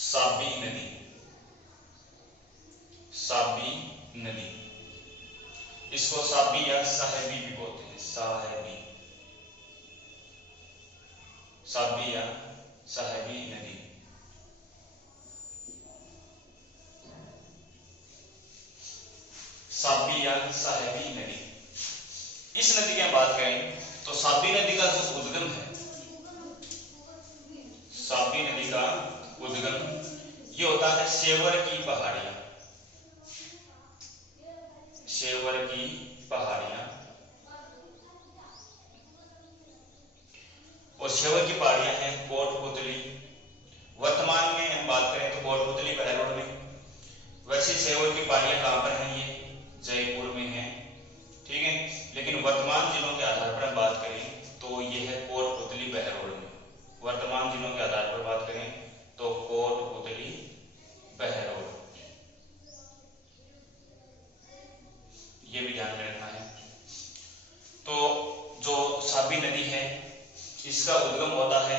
साबी नदी, साबी नदी, इसको साबी या साहेबी भी बोलते हैं, साहेबी, साबी या साहेबी नदी। साबी या साहेबी नदी, इस नदी की बात करें तो साबी नदी का जो उद्गम है, साबी नदी का उद्गम ये होता है सेवर की पहाड़ियां, सेवर की पहाड़ियां, और सेवर की पहाड़ियां हैं कोटपुतली। वर्तमान में हम बात करें तो कोटपुतली बहरोड में, वैसे सेवर की पहाड़ियां कहां पर हैं, ये जयपुर में है, ठीक है। लेकिन वर्तमान जिलों के आधार पर हम बात करें तो ये है कोटपुतली बहरोड में। वर्तमान जिलों के आधार पर बात करें तो कोटपुतली बहरोड, ये भी ध्यान में रखना है। तो जो साबी नदी है इसका उद्गम होता है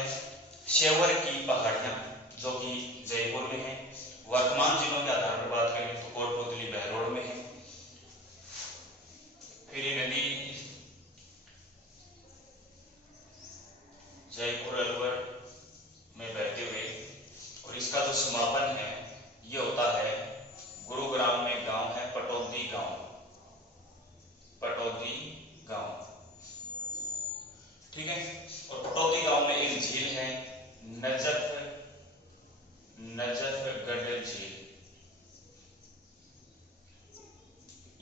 सेवर की पहाड़ियां जो कि जयपुर में है। वर्तमान जिलों के आधार पर बात करें तो कोटपुतली बहरोड में है। फिर ये नदी जयपुर अलवर में बहते हुए, और इसका जो समापन है ये होता है गुरुग्राम में गांव है पटौदी गांव, पटौदी गांव, ठीक है। और पटौदी गांव में एक झील है नजफगढ़ झील।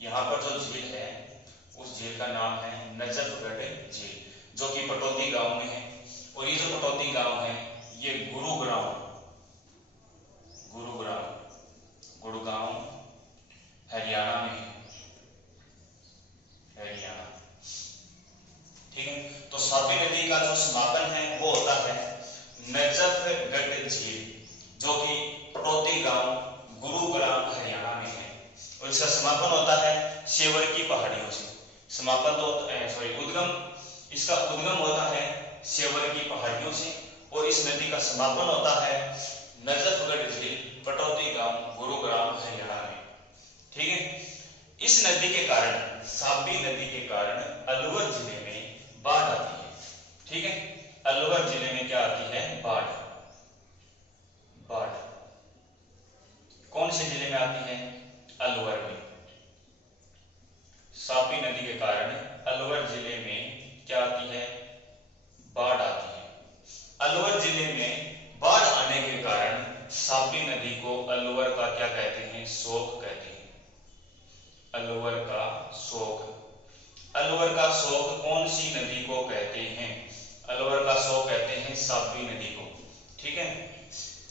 यहां पर जो झील है उस झील का नाम है नजफगढ़ झील, जो कि पटौदी गांव में है। और ये जो पटौदी गांव है ये गुरुग्राम हरियाणा में है, हरियाणा, ठीक है। तो साबी नदी का जो समापन है वो होता है नजफगढ़ झील, जो कि पटौदी गांव गुरुग्राम हरियाणा में है। और इसका समापन होता है सेवर की पहाड़ियों से। समापन तो उद्गम, इसका उद्गम होता है सेवर की पहाड़ियों से, और इस नदी का समापन होता है नजफगढ़ झील पटौदी गांव गुरुग्राम हरियाणा में, ठीक है। इस नदी के कारण, साबी नदी के कारण अलवर जिले में बाढ़ आती है, ठीक है। अलवर जिले में क्या आती है, बाढ़, बाढ़ कौन से जिले में आती है, अलवर में। साबी नदी के कारण अलवर जिले में क्या आती है, बाढ़ आती है। अलवर जिले में बाढ़ आने के कारण साबी नदी को अलवर का क्या कहते हैं, शोक कहते हैं, अलवर का शोक। अलवर का शोक कौन सी नदी को कहते हैं, अलवर का शोक कहते हैं साबी नदी को, ठीक है।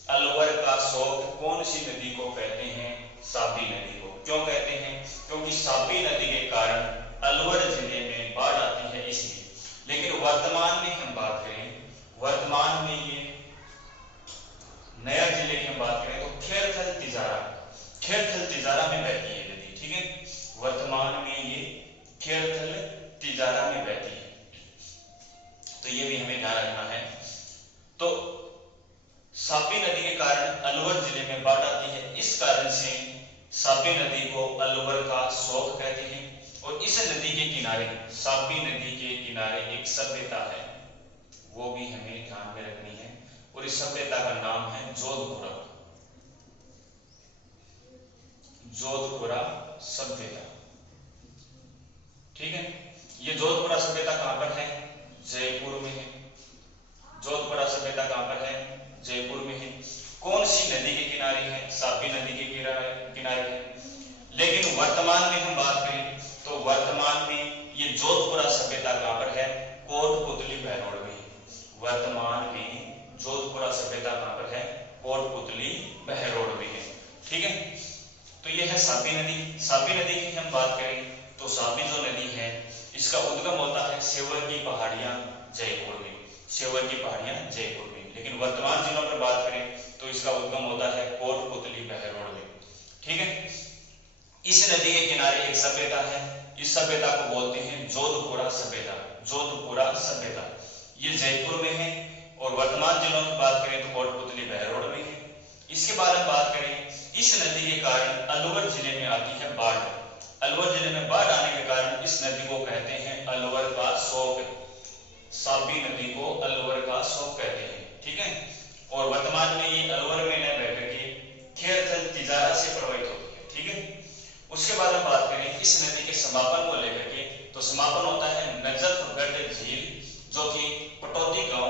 अलवर का शोक कौन सी नदी को कहते हैं, साबी नदी को। क्यों कहते हैं, क्योंकि साबी नदी के कारण अलवर जिले में बाढ़ आती है इसलिए। लेकिन वर्तमान में हम बात करें, वर्तमान में ये नया जिले की हम बात करें तो खेरथल तिजारा में बहती है नदी, ठीक है। वर्तमान में ये खेरथल तिजारा में बहती है, तो ये भी हमें ध्यान रखना है। तो साबी नदी के कारण अलवर जिले में बाढ़ आती है, इस कारण से साबी नदी को अलवर का शोक कहते हैं। और इस नदी के किनारे, साबी नदी के किनारे एक सभ्यता है, वो भी हमें ध्यान में रखनी है, और इस सभ्यता का नाम है जोधपुरा, जोधपुरा सभ्यता, ठीक है। ये जोधपुरा सभ्यता कहां पर है, जयपुर में है। जोधपुरा सभ्यता कहां पर है, जयपुर में है। कौन सी नदी के किनारे है, साबी नदी के किनारे है। लेकिन वर्तमान में हम बात करें तो वर्तमान में ये जोधपुरा सभ्यता कहां पर है, कोटपुतली बहरोड में। वर्तमान में जोधपुरा सभ्यता कहां पर है, कोटपुतली बहरोड में है, ठीक है। तो ये है साबी नदी। साबी नदी की हम बात करें तो साबी जो नदी है इसका उद्गम होता है सेवर की पहाड़ियां जयपुर में, सेवर की पहाड़ियां जयपुर में। लेकिन वर्तमान जिलों पर बात करें तो इसका उद्गम होता है कोटपुतली बहरोड में, ठीक है। इस नदी के किनारे एक सभ्यता है, इस सभ्यता को बोलते हैं जोधपुरा सभ्यता, जोधपुरा सभ्यता। ये जयपुर में है, और वर्तमान जिलों की बात करें तो कोटपुतली बहरोड में है। इसके इस नदी के कारण अलवर जिले में आती है बाढ़। अलवर जिले में बाढ़ आने के कारण इस नदी को कहते हैं अलवर का शोक। साबी नदी को अलवर का शोक कहते हैं, ठीक है। और वर्तमान में ये अलवर में न बह करके खेरथल तिजारा से प्रवाहित होती है, ठीक है। उसके बाद हम बात करें इस नदी के समापन को लेकर के, तो समापन होता है नजफगढ़ झील जो कि पटौदी गांव